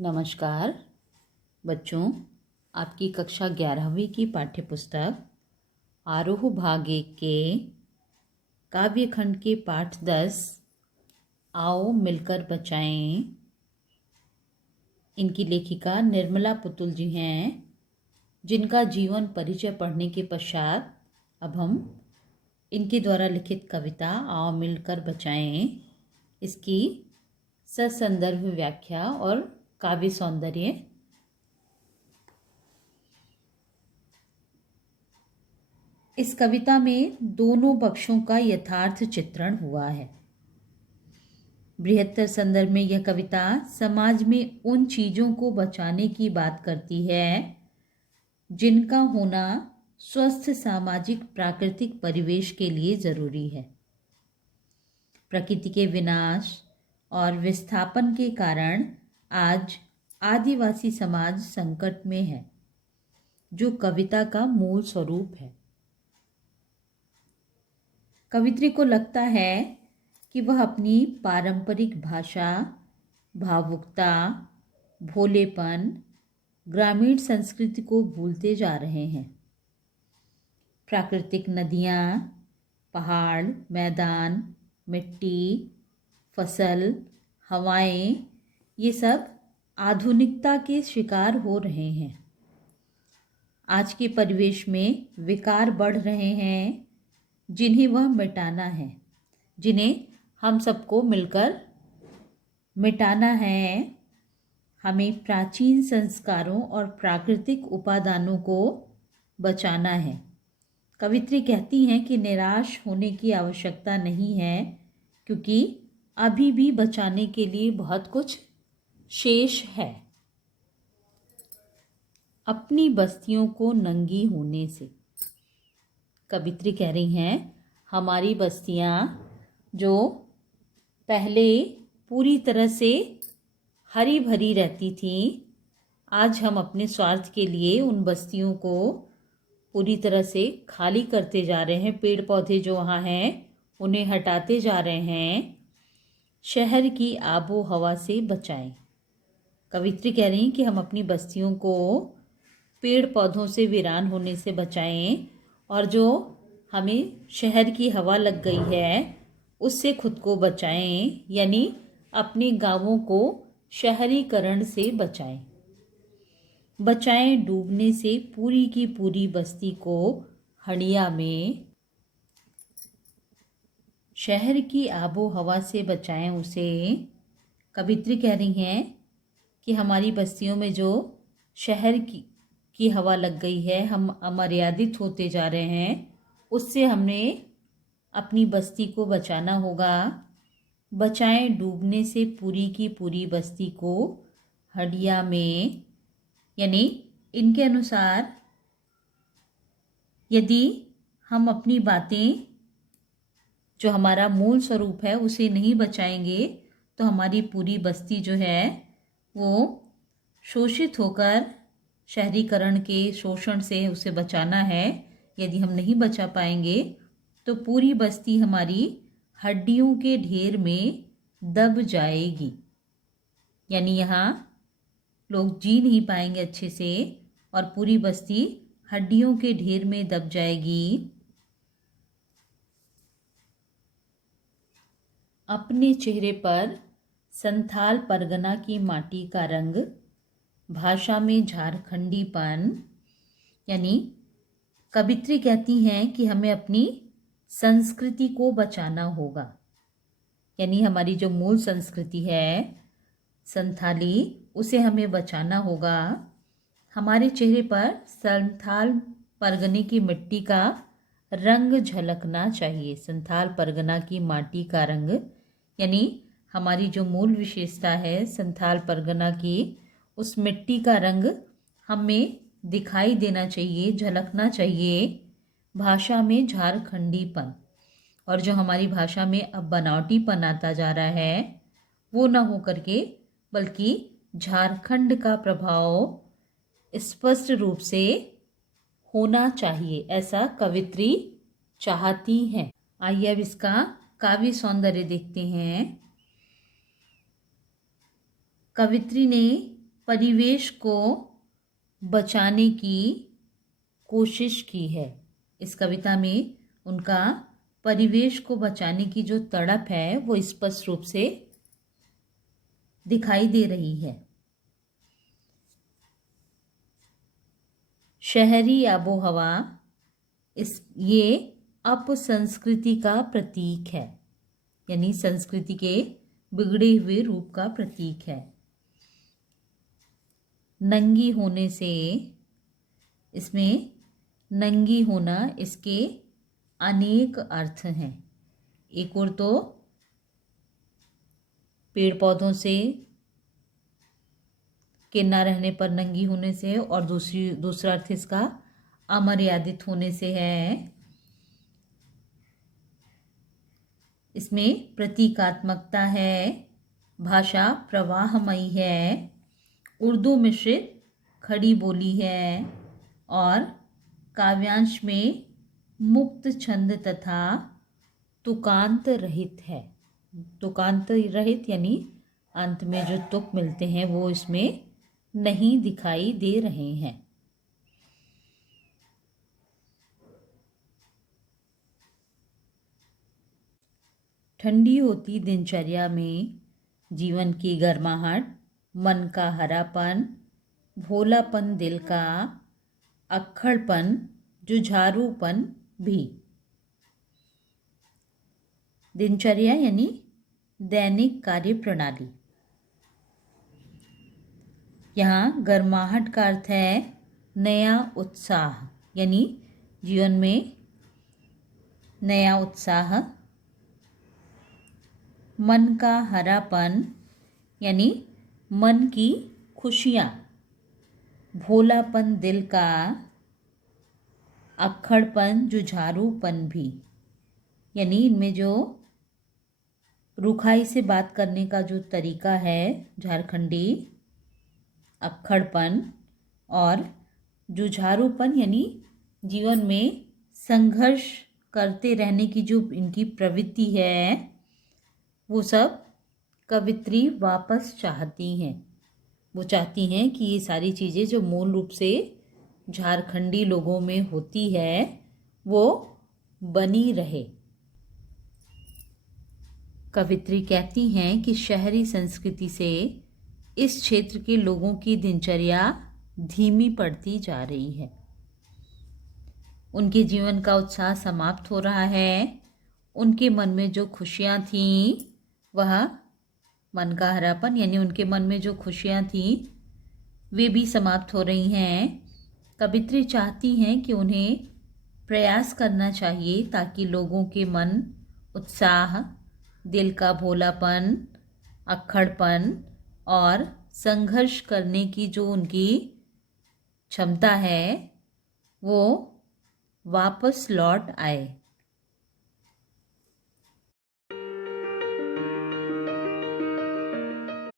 नमस्कार बच्चों, आपकी कक्षा 11वीं की पाठ्यपुस्तक आरोह भाग 1 के काव्यखंड के पाठ 10 आओ मिलकर बचाएं। इनकी लेखिका निर्मला पुतुल जी हैं, जिनका जीवन परिचय पढ़ने के पश्चात अब हम इनके द्वारा लिखित कविता आओ मिलकर बचाएं इसकी ससंदर्भ व्याख्या और काव्य सौंदर्य इस कविता में दोनों पक्षों का यथार्थ चित्रण हुआ है। बृहत्तर संदर्भ में यह कविता समाज में उन चीजों को बचाने की बात करती है जिनका होना स्वस्थ सामाजिक प्राकृतिक परिवेश के लिए जरूरी है। प्रकृति के विनाश और विस्थापन के कारण आज आदिवासी समाज संकट में है, जो कविता का मूल स्वरूप है। कवित्री को लगता है कि वह अपनी पारंपरिक भाषा, भावुकता, भोलेपन, ग्रामीण संस्कृति को भूलते जा रहे हैं। प्राकृतिक नदियाँ, पहाड़, मैदान, मिट्टी, फसल, हवाएं, ये सब आधुनिकता के शिकार हो रहे हैं। आज के परिवेश में विकार बढ़ रहे हैं, जिन्हें वह मिटाना है, जिन्हें हम सबको मिलकर मिटाना है। हमें प्राचीन संस्कारों और प्राकृतिक उपादानों को बचाना है। कवित्री कहती हैं कि निराश होने की आवश्यकता नहीं है, क्योंकि अभी भी बचाने के लिए बहुत कुछ शेष है। अपनी बस्तियों को नंगी होने से कवित्री कह रही हैं, हमारी बस्तियां जो पहले पूरी तरह से हरी भरी रहती थीं, आज हम अपने स्वार्थ के लिए उन बस्तियों को पूरी तरह से खाली करते जा रहे हैं। पेड़ पौधे जो वहाँ हैं उन्हें हटाते जा रहे हैं। शहर की आबो हवा से बचाएं। कवित्री कह रही हैं कि हम अपनी बस्तियों को पेड़ पौधों से वीरान होने से बचाएं, और जो हमें शहर की हवा लग गई है उससे खुद को बचाएं, यानी अपने गांवों को शहरीकरण से बचाएं। बचाएं डूबने से पूरी की पूरी बस्ती को हड़िया में। शहर की आबो हवा से बचाएं उसे। कवित्री कह रही हैं कि हमारी बस्तियों में जो शहर की हवा लग गई है, हम अमर्यादित होते जा रहे हैं, उससे हमने अपनी बस्ती को बचाना होगा। बचाएं डूबने से पूरी की पूरी बस्ती को हड़िया में, यानी इनके अनुसार यदि हम अपनी बातें, जो हमारा मूल स्वरूप है, उसे नहीं बचाएंगे तो हमारी पूरी बस्ती जो है वो शोषित होकर, शहरीकरण के शोषण से उसे बचाना है। यदि हम नहीं बचा पाएंगे तो पूरी बस्ती हमारी हड्डियों के ढेर में दब जाएगी, यानी यहाँ लोग जी नहीं पाएंगे अच्छे से और पूरी बस्ती हड्डियों के ढेर में दब जाएगी। अपने चेहरे पर संथाल परगना की माटी का रंग, भाषा में झारखंडीपन, यानी कवित्री कहती हैं कि हमें अपनी संस्कृति को बचाना होगा, यानी हमारी जो मूल संस्कृति है संथाली, उसे हमें बचाना होगा। हमारे चेहरे पर संथाल परगने की मिट्टी का रंग झलकना चाहिए। संथाल परगना की माटी का रंग, यानी हमारी जो मूल विशेषता है संथाल परगना की, उस मिट्टी का रंग हमें दिखाई देना चाहिए, झलकना चाहिए। भाषा में झारखंडीपन, और जो हमारी भाषा में अब बनावटीपन आता जा रहा है वो ना हो करके, बल्कि झारखंड का प्रभाव स्पष्ट रूप से होना चाहिए, ऐसा कवित्री चाहती हैं। आइए अब इसका काव्य सौंदर्य देखते हैं। कवित्री ने परिवेश को बचाने की कोशिश की है। इस कविता में उनका परिवेश को बचाने की जो तड़प है वो स्पष्ट रूप से दिखाई दे रही है। शहरी आबोहवा ये अपसंस्कृति का प्रतीक है, यानी संस्कृति के बिगड़े हुए रूप का प्रतीक है। नंगी होने से, इसमें नंगी होना इसके अनेक अर्थ हैं। एक और तो पेड़ पौधों से के न रहने पर नंगी होने से, और दूसरा अर्थ इसका अमर्यादित होने से है। इसमें प्रतीकात्मकता है, भाषा प्रवाहमयी है, उर्दू मिश्रित खड़ी बोली है, और काव्यांश में मुक्त छंद तथा तुकांत रहित है। तुकांत रहित यानी अंत में जो तुक मिलते हैं वो इसमें नहीं दिखाई दे रहे हैं। ठंडी होती दिनचर्या में जीवन की गर्माहट, मन का हरापन, भोलापन दिल का, अक्खड़पन, जुझारूपन भी। दिनचर्या यानी दैनिक कार्य प्रणाली। यहाँ गर्माहट का अर्थ है नया उत्साह, यानी जीवन में नया उत्साह। मन का हरापन यानी मन की खुशियाँ। भोलापन दिल का, अक्खड़पन, जुझारूपन भी, यानी इनमें जो रुखाई से बात करने का जो तरीका है झारखंडी, अक्खड़पन, और जुझारूपन यानी जीवन में संघर्ष करते रहने की जो इनकी प्रवृत्ति है वो सब कवित्री वापस चाहती हैं। वो चाहती हैं कि ये सारी चीज़ें जो मूल रूप से झारखंडी लोगों में होती है वो बनी रहे। कवित्री कहती हैं कि शहरी संस्कृति से इस क्षेत्र के लोगों की दिनचर्या धीमी पड़ती जा रही है। उनके जीवन का उत्साह समाप्त हो रहा है। उनके मन में जो खुशियाँ थीं, वह मन का हरापन यानी उनके मन में जो खुशियाँ थीं वे भी समाप्त हो रही हैं। कवित्री चाहती हैं कि उन्हें प्रयास करना चाहिए ताकि लोगों के मन, उत्साह, दिल का भोलापन, अक्खड़पन और संघर्ष करने की जो उनकी क्षमता है वो वापस लौट आए।